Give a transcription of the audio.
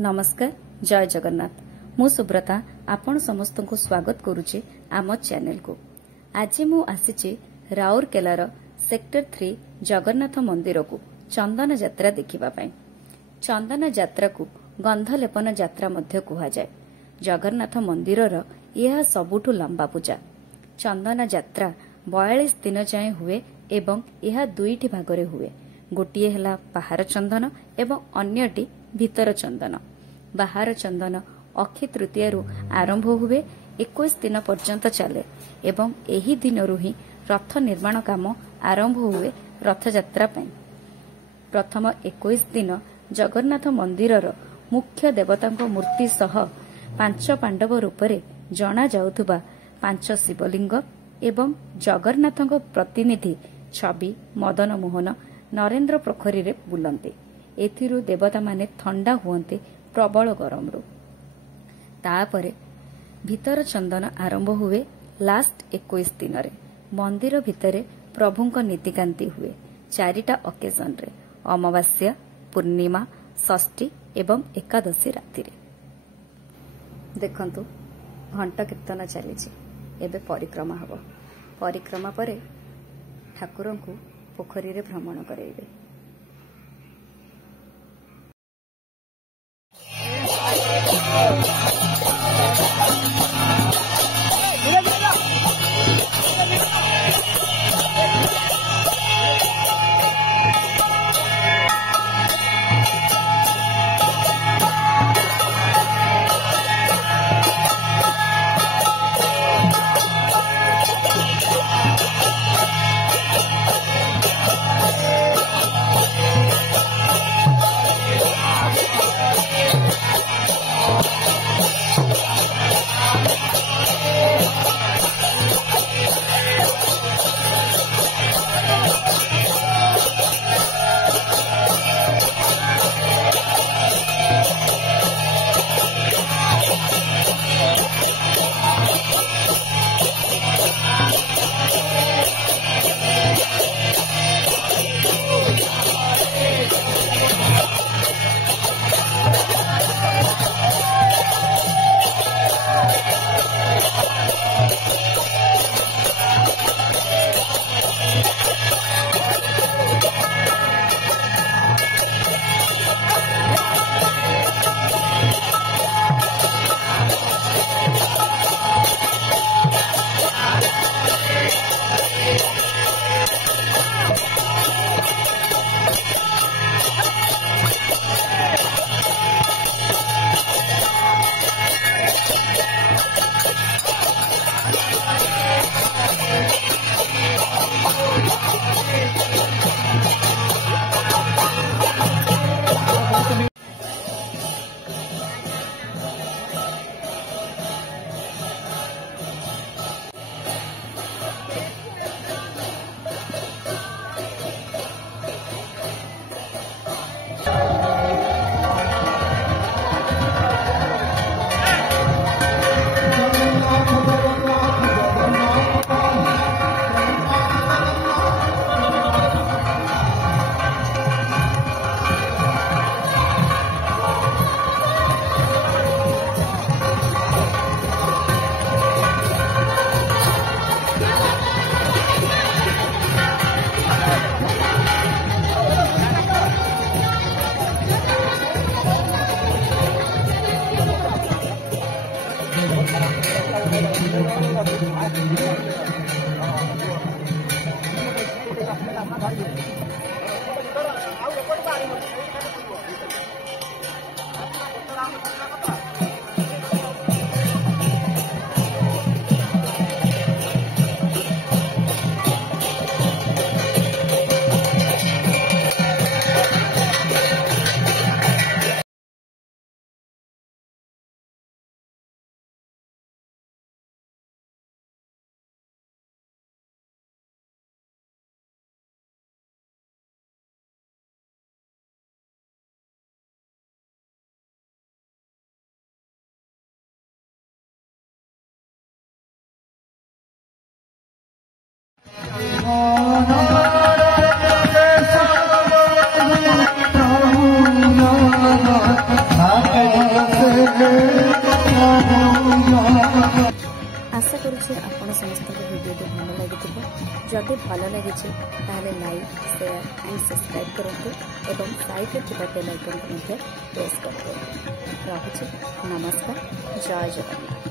नमस्कार जय जगन्नाथ मु सुब्रता आपण समस्त को स्वागत करुचे आम चैनल को। आज मु आसीचे राउरकेलार सेक्टर 3 जगन्नाथ मंदिर को चंदन यात्रा देखिबा पई। चंदन यात्रा को गंधलेपन यात्रा मध्य कुहा जाय। जगन्नाथ मंदिरर यह सबुठु लंबा पूजा। चंदन यात्रा 42 दिन जाए हुए एवं यह दुईटी भागरे हुए। गोटिए हला बाहर चंदन एवं अन्यटी भीतर चंदन। बाहर चंदन अक्षय तृतीय आरंभ हुए 21 दिन पर्यंत चले एवं एही दिनरु ही रथ निर्माण काम आरंभ हुए रथ यात्रा पई। प्रथम 21 दिन जगन्नाथ मंदिरर मुख्य देवतांको मूर्ति सह 5 पांडव रूपरे जना जाउथुबा 5 शिवलिंग एवं जगन्नाथଙ୍କ प्रतिनिधि छवि मदन मोहन नरेंद्र पोखरी रे बुलंते। एथिरु देवता माने ठंडा हुअन्ते प्रबल गरमरु। तापरे भीतर चंदन आरंभ हुए लास्ट 21 दिन रे। मंदिर भितरे प्रभुंक नीतिकांति हुए 4टा ओकेजन रे, अमावास्या, पूर्णिमा, षष्ठी एवं एकादशी राति रे। देखंतु घंटा कीर्तन चलीछि। एबे परिक्रमा हबो। परिक्रमा परे ठाकुरंकु पोखरी रे भ्रमण कराइबे। आशा करुचे आपण समस्त वीडियो भल लगी जदि भल लगी ताले लाइक शेयर एंड सब्सक्राइब करूँ एवं साइड में बेल आइकन को प्रेस करते रहुचे। नमस्कार, जय जगन्नाथ।